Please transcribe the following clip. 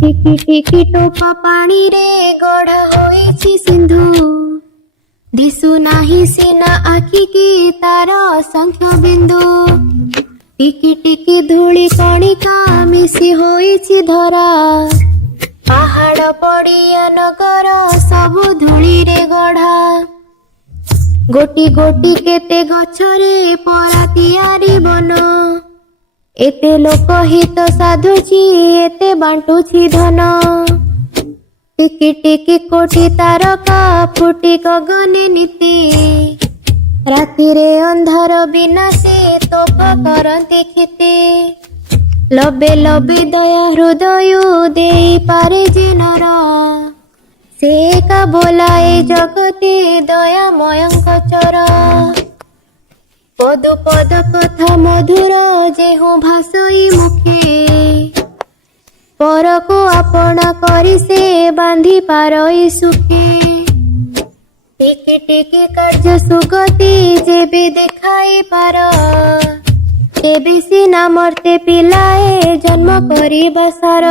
टिकी टिकी टोपा पानी रे गढ़ा होइछि सिंधु दिसु नाही सिना आखि की तार असंख्य बिंदु टिकी टिकी धूଳି कणिका मिसी होइछि धरा पहाड़ पड़िया नगर सबु धूଳି रे गढ़ा गोटी गोटी केते गछरे परा तियारी बन एते लोक हित साधुची एते बांटुची धन टिकी टिकी कोटी तारका फुटी गगने नीति रातिरे अंधार बिना से तोपा करती क्षिति लबे लबे दया हृदय देई पारे जे नर से का बोलाए जगते दयामयंक चर पदु पद कथा मधुर जेहु भासई मुखे पर को अपना करी से बांधी पारई सुखे टिके टिके कार्य सुगति जेबे देखाई पार केबे सिना मरते पिलाए जन्म करी बसार।